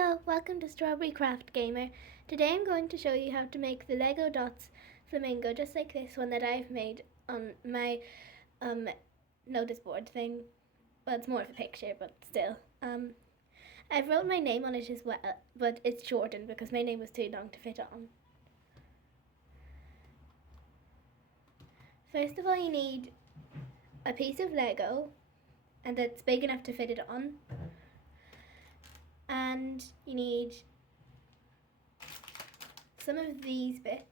Hello, welcome to Strawberry Craft Gamer. Today I'm going to show you how to make the Lego Dots flamingo, just like this one that I've made on my notice board thing. Well, it's more of a picture, but still. I've wrote my name on it as well, but it's shortened because my name was too long to fit on. First of all, you need a piece of Lego, and that's big enough to fit it on. And you need some of these bits.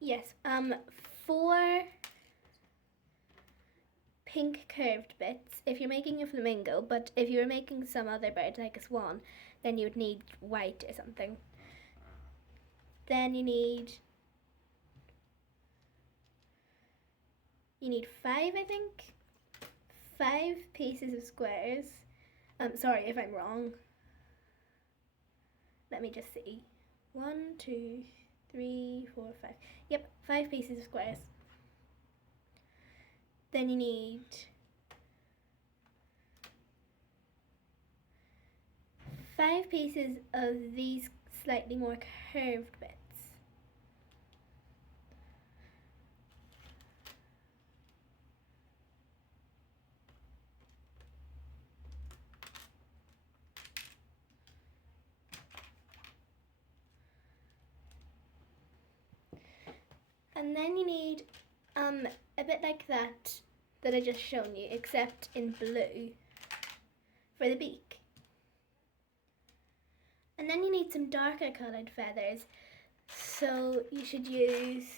Yes, 4 pink curved bits if you're making a flamingo, but if you were making some other bird like a swan, then you would need white or something. Then you need 5, I think. 5 pieces of squares. Sorry if I'm wrong. Let me just see. 1, 2, 3, 4, 5. Yep, 5 pieces of squares. Then you need 5 pieces of these slightly more curved bits. And then you need a bit like that I just shown you, except in blue for the beak. And then you need some darker coloured feathers, so you should use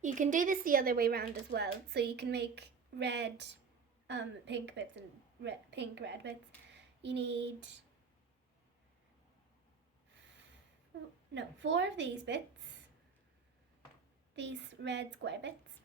you can do this the other way around as well, so you can make red pink bits and pink red bits. You need 4 of these bits, these red square bits.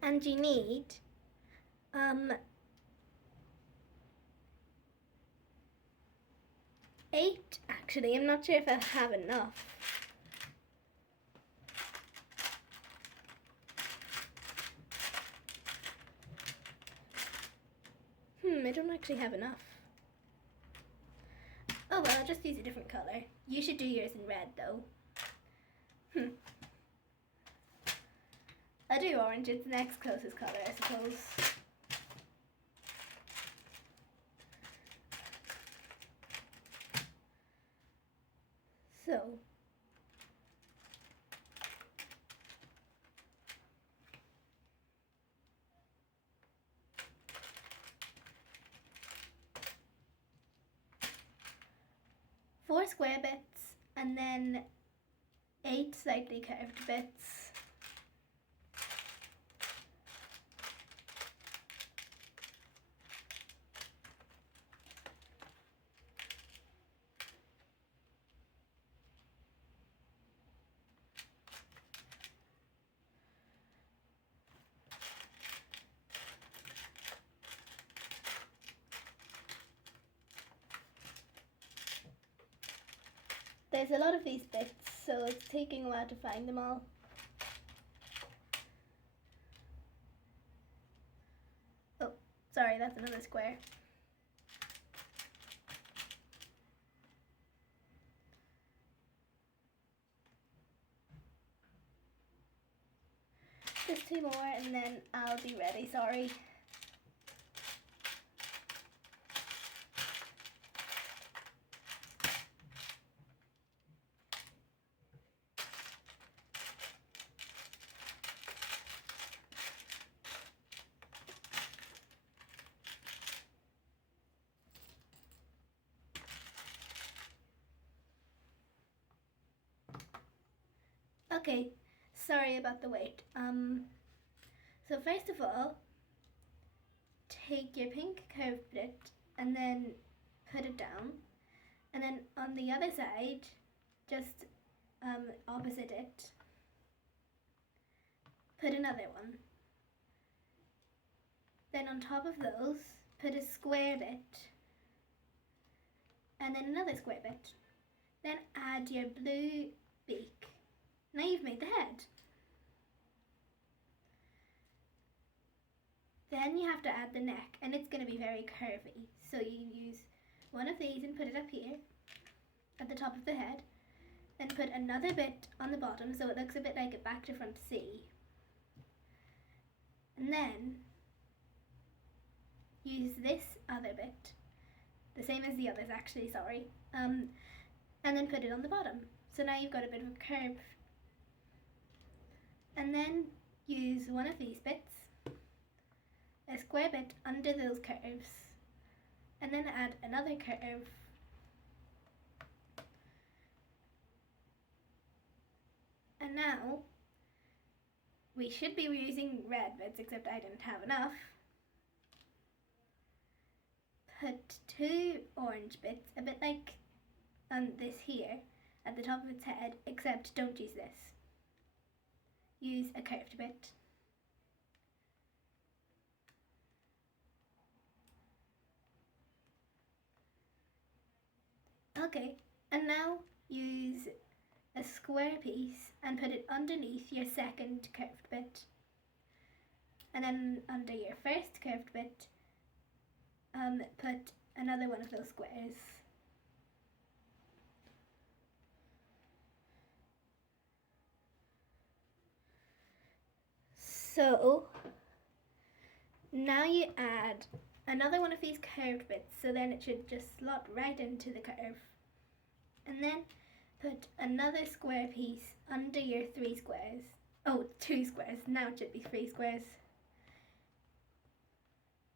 And you need 8 actually. I'm not sure if I have enough. I don't actually have enough. Oh well, I'll just use a different colour. You should do yours in red though. I'll do orange, it's the next closest colour, I suppose. So, four square bits and then 8 slightly curved bits. There's a lot of these bits, so it's taking a while to find them all. Oh, sorry, that's another square. Just 2 more and then I'll be ready, sorry. Okay, sorry about the wait. So first of all, take your pink curved bit and then put it down, and then on the other side, just opposite it, put another one, Then on top of those, put a square bit, and then another square bit. Then add your blue beak. Now you've made the head. Then you have to add the neck, and it's going to be very curvy. So you use one of these and put it up here at the top of the head, and put another bit on the bottom so it looks a bit like a back to front C. And then use this other bit, the same as the others actually, sorry, and then put it on the bottom. So now you've got a bit of a curve. And then use one of these bits, a square bit under those curves, and then add another curve. And now we should be using red bits, except I didn't have enough. Put 2 orange bits, a bit like this here, at the top of its head, except don't use this. Use a curved bit. Okay, and now use a square piece and put it underneath your second curved bit. And then under your first curved bit, put another one of those squares. So now you add another one of these curved bits, so then it should just slot right into the curve. And then put another square piece under your 3 squares. Oh, 2 squares. Now it should be 3 squares.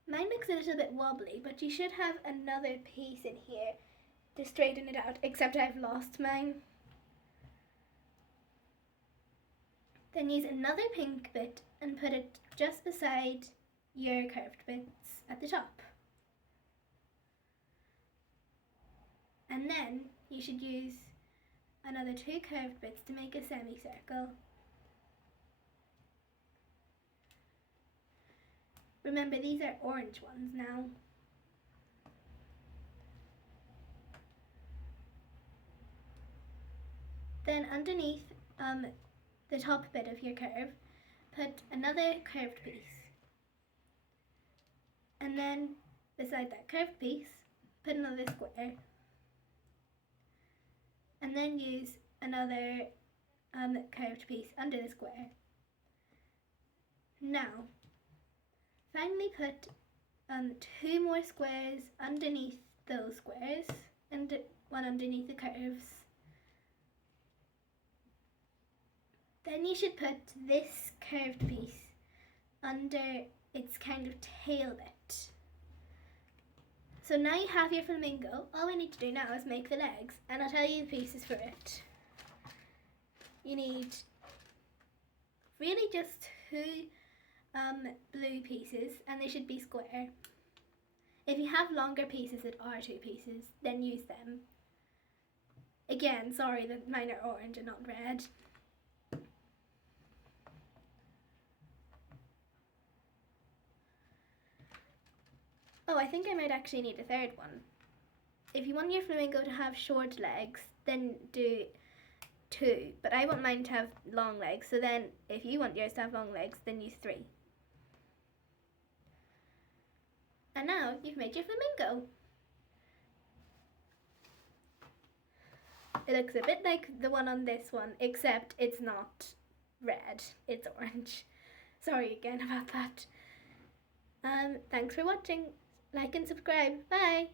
Mine looks a little bit wobbly, but you should have another piece in here to straighten it out, except I've lost mine. Then use another pink bit and put it just beside your curved bits at the top. And then you should use another 2 curved bits to make a semicircle. Remember, these are orange ones now. Then underneath the top bit of your curve, put another curved piece. And then beside that curved piece, put another square. And then use another curved piece under the square. Now, finally put 2 more squares underneath those squares and one underneath the curves. Then you should put this curved piece under its kind of tail bit. So now you have your flamingo. All we need to do now is make the legs, and I'll tell you the pieces for it. You need really just 2 blue pieces, and they should be square. If you have longer pieces that are 2 pieces, then use them. Again, sorry that mine are orange and not red. Oh, I think I might actually need a 3rd one. If you want your flamingo to have short legs, then do 2. But I want mine to have long legs, so then if you want yours to have long legs, then use 3. And now you've made your flamingo. It looks a bit like the one on this one, except it's not red, it's orange. Sorry again about that. Thanks for watching. Like and subscribe. Bye!